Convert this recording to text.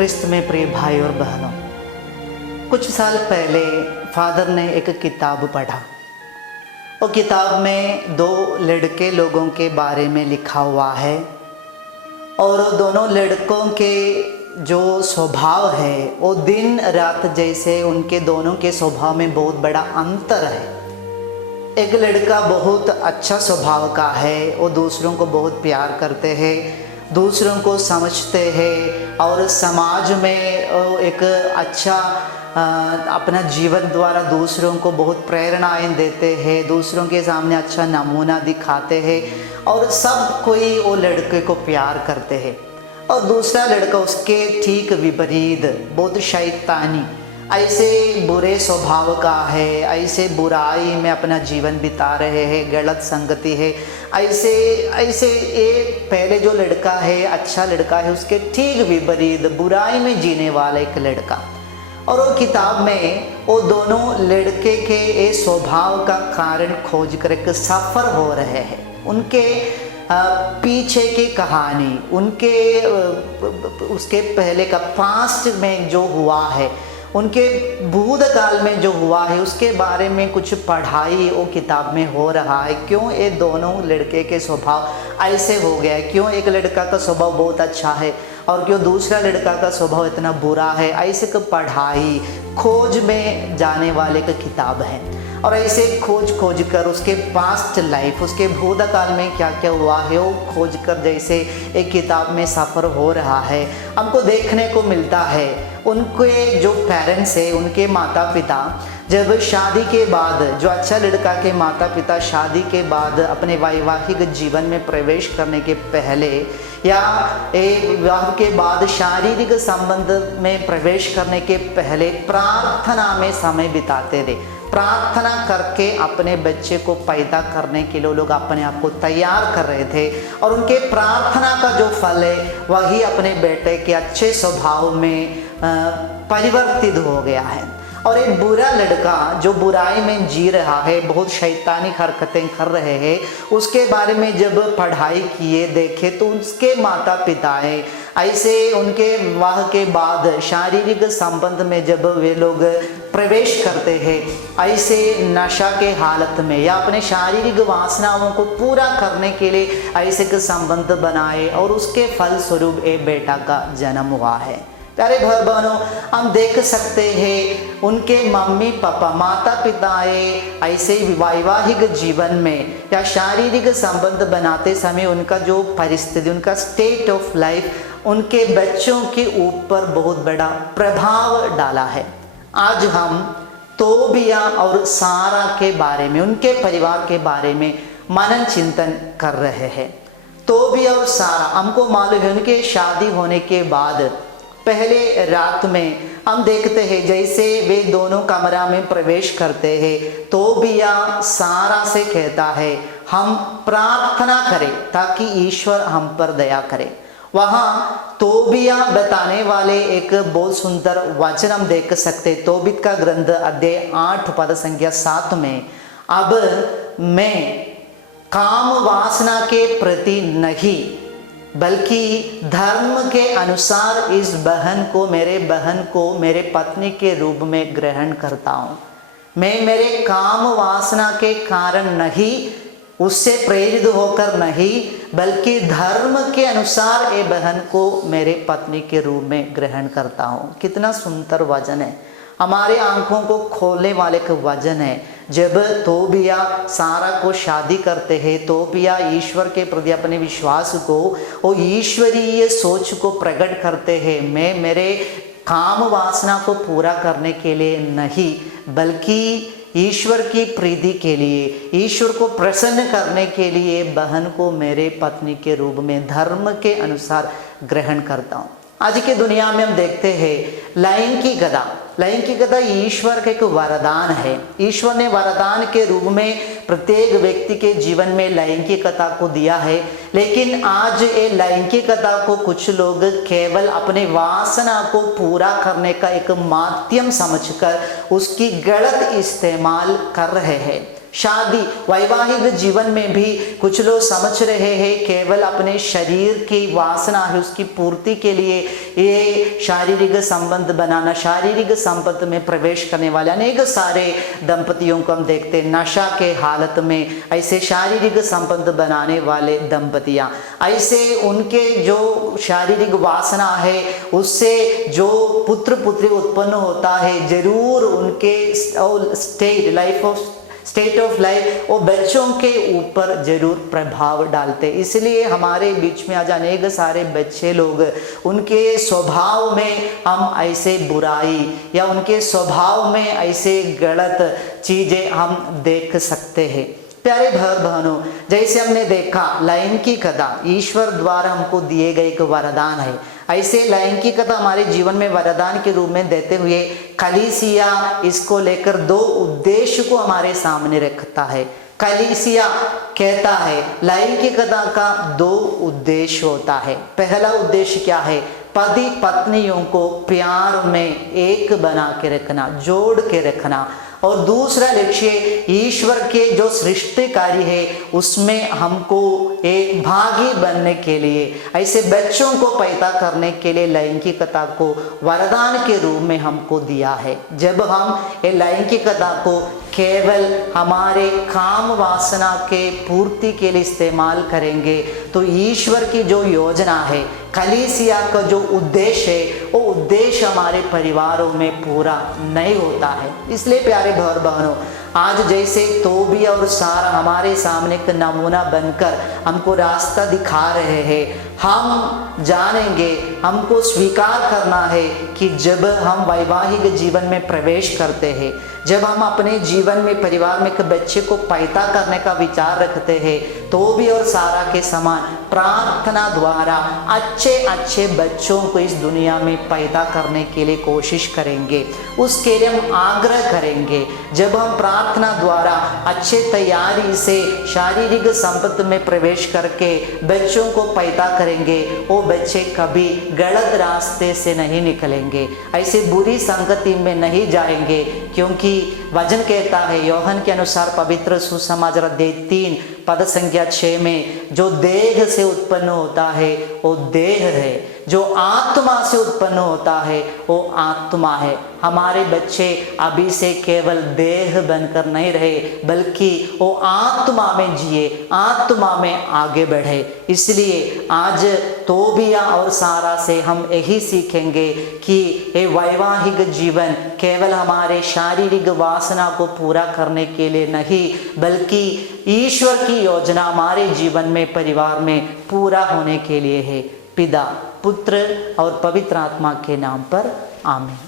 क्रिस्त में प्रिय भाई और बहनों, कुछ साल पहले फादर ने एक किताब पढ़ा। वो किताब में दो लड़के लोगों के बारे में लिखा हुआ है और दोनों लड़कों के जो स्वभाव है वो दिन रात जैसे उनके दोनों के स्वभाव में बहुत बड़ा अंतर है। एक लड़का बहुत अच्छा स्वभाव का है, वो दूसरों को बहुत प्यार करते हैं, दूसरों को समझते हैं और समाज में वो एक अच्छा अपना जीवन द्वारा दूसरों को बहुत प्रेरणाएं देते हैं, दूसरों के सामने अच्छा नमूना दिखाते हैं और सब कोई वो लड़के को प्यार करते हैं। और दूसरा लड़का उसके ठीक विपरीत बहुत शैतानी, ऐसे बुरे स्वभाव का है, ऐसे बुराई में अपना जीवन बिता रहे हैं, गलत संगति है, ऐसे ऐसे ये पहले जो लड़का है अच्छा लड़का है उसके ठीक विपरीत बुराई में जीने वाला एक लड़का। और वो किताब में वो दोनों लड़के के ये स्वभाव का कारण खोज कर एक सफ़र हो रहे हैं, उनके पीछे की कहानी, उनके उसके पहले का पास्ट में जो हुआ है, उनके भूतकाल में जो हुआ है उसके बारे में कुछ पढ़ाई वो किताब में हो रहा है। क्यों ये दोनों लड़के के स्वभाव ऐसे हो गया है, क्यों एक लड़का का स्वभाव बहुत अच्छा है और क्यों दूसरा लड़का का स्वभाव इतना बुरा है, ऐसे का पढ़ाई खोज में जाने वाले का किताब है। और ऐसे खोज कर उसके पास्ट लाइफ, उसके भूतकाल में क्या क्या हुआ है वो खोज कर जैसे एक किताब में सफ़र हो रहा है। हमको देखने को मिलता है उनके जो पेरेंट्स है, उनके माता पिता जब शादी के बाद, जो अच्छा लड़का के माता पिता शादी के बाद अपने वैवाहिक जीवन में प्रवेश करने के पहले या एक विवाह के बाद शारीरिक संबंध में प्रवेश करने के पहले प्रार्थना में समय बिताते थे। प्रार्थना करके अपने बच्चे को पैदा करने के लिए लोग अपने आप को तैयार कर रहे थे और उनके प्रार्थना का जो फल है वही अपने बेटे के अच्छे स्वभाव में परिवर्तित हो गया है। और एक बुरा लड़का जो बुराई में जी रहा है, बहुत शैतानी हरकतें कर रहे हैं, उसके बारे में जब पढ़ाई किए देखे तो उसके माता पिताएं ऐसे उनके विवाह के बाद शारीरिक संबंध में जब वे लोग प्रवेश करते हैं ऐसे नशा के हालत में या अपने शारीरिक वासनाओं को पूरा करने के लिए ऐसे के संबंध बनाए और उसके फलस्वरूप एक बेटा का जन्म हुआ है। प्यारे भाई बहनों, हम देख सकते हैं उनके मम्मी पापा माता पिताएं ऐसे वैवाहिक जीवन में या शारीरिक संबंध बनाते समय उनका जो परिस्थिति, उनका स्टेट ऑफ लाइफ उनके बच्चों के ऊपर बहुत बड़ा प्रभाव डाला है। आज हम तोबिया और सारा के बारे में, उनके परिवार के बारे में मनन चिंतन कर रहे हैं। तोबिया और सारा, हमको मालूम है उनके शादी होने के बाद पहले रात में हम देखते हैं जैसे वे दोनों कमरा में प्रवेश करते हैं, तोबिया सारा से कहता है हम प्रार्थना करें ताकि ईश्वर हम पर दया करे। वहाँ तोबिया बताने वाले एक बहुत सुंदर वचन हम देख सकते। तोबित का ग्रंथ अध्याय 8 पद संख्या 7 में, अब मैं काम वासना के प्रति नहीं बल्कि धर्म के अनुसार इस बहन को मेरे पत्नी के रूप में ग्रहण करता हूँ। मैं मेरे काम वासना के कारण नहीं, उससे प्रेरित होकर नहीं, बल्कि धर्म के अनुसार ये बहन को मेरे पत्नी के रूप में ग्रहण करता हूँ। कितना सुंदर वचन है, हमारे आंखों को खोलने वाले का वचन है। जब तोबिया सारा को शादी करते हैं, तोबिया ईश्वर के प्रति अपने विश्वास को, वो ईश्वरीय सोच को प्रकट करते हैं। मैं मेरे काम वासना को पूरा करने के लिए नहीं बल्कि ईश्वर की प्रीति के लिए, ईश्वर को प्रसन्न करने के लिए बहन को मेरे पत्नी के रूप में धर्म के अनुसार ग्रहण करता हूँ। आज की दुनिया में हम देखते हैं लैंगिकता ईश्वर का एक वरदान है। ईश्वर ने वरदान के रूप में प्रत्येक व्यक्ति के जीवन में लैंगिकता को दिया है, लेकिन आज ये लैंगिकता को कुछ लोग केवल अपने वासना को पूरा करने का एक माध्यम समझकर उसकी गलत इस्तेमाल कर रहे हैं। शादी वैवाहिक जीवन में भी कुछ लोग समझ रहे हैं केवल अपने शरीर की वासना है उसकी पूर्ति के लिए ये शारीरिक संबंध बनाना, शारीरिक संबंध में प्रवेश करने वाले अनेक सारे दंपतियों को हम देखते हैं नशा के हालत में ऐसे शारीरिक संबंध बनाने वाले दंपतियां, ऐसे उनके जो शारीरिक वासना है उससे जो पुत्र पुत्री उत्पन्न होता है जरूर उनके स्टेट ऑफ लाइफ वो बच्चों के ऊपर जरूर प्रभाव डालते। इसलिए हमारे बीच में आज अनेक सारे बच्चे लोग उनके स्वभाव में हम ऐसे बुराई या उनके स्वभाव में ऐसे गलत चीज़ें हम देख सकते हैं। प्यारे भाई बहनों, जैसे हमने देखा लैंगिकता ईश्वर द्वारा हमको दिए गए एक वरदान है, ऐसे लैंगिकता हमारे जीवन में वरदान के रूप में देते हुए कलीसिया इसको लेकर दो उद्देश्य को हमारे सामने रखता है। कलीसिया कहता है लैंगिकता का दो उद्देश्य होता है। पहला उद्देश्य क्या है? पति पत्नियों को प्यार में एक बना के रखना, जोड़ के रखना। और दूसरा लक्ष्य ईश्वर के जो सृष्टि कार्य है उसमें हमको एक भागी बनने के लिए, ऐसे बच्चों को पैदा करने के लिए लैंगिकता को वरदान के रूप में हमको दिया है। जब हम ये लैंगिकता को केवल हमारे काम वासना के पूर्ति के लिए इस्तेमाल करेंगे तो ईश्वर की जो योजना है, कलीसिया का जो उद्देश्य है, वो उद्देश्य हमारे परिवारों में पूरा नहीं होता है। इसलिए प्यारे भाई बहनों, आज जैसे तोबिया और सारा हमारे सामने एक नमूना बनकर हमको रास्ता दिखा रहे हैं, हम जानेंगे, हमको स्वीकार करना है कि जब हम वैवाहिक जीवन में प्रवेश करते हैं, जब हम अपने जीवन में परिवार में एक बच्चे को पैदा करने का विचार रखते हैं, तोबी और सारा के समान प्रार्थना द्वारा अच्छे अच्छे बच्चों को इस दुनिया में पैदा करने के लिए कोशिश करेंगे, उसके लिए हम आग्रह करेंगे। जब हम प्रार्थना द्वारा अच्छे तैयारी से शारीरिक संबंध में प्रवेश करके बच्चों को पैदा करेंगे, वो बच्चे कभी गलत रास्ते से नहीं निकलेंगे, ऐसे बुरी संगति में नहीं जाएंगे, क्योंकि वचन कहता है यूहन्ना के अनुसार पवित्र सुसमाचार अध्याय 3 पद संख्या 6 में, जो देह से उत्पन्न होता है वो देह है, जो आत्मा से उत्पन्न होता है वो आत्मा है। हमारे बच्चे अभी से केवल देह बनकर नहीं रहे बल्कि वो आत्मा में जिए, आत्मा में आगे बढ़े। इसलिए आज तोबिया और सारा से हम यही सीखेंगे कि ये वैवाहिक जीवन केवल हमारे शारीरिक वासना को पूरा करने के लिए नहीं बल्कि ईश्वर की योजना हमारे जीवन में परिवार में पूरा होने के लिए है। पिता पुत्र और पवित्र आत्मा के नाम पर आमीन।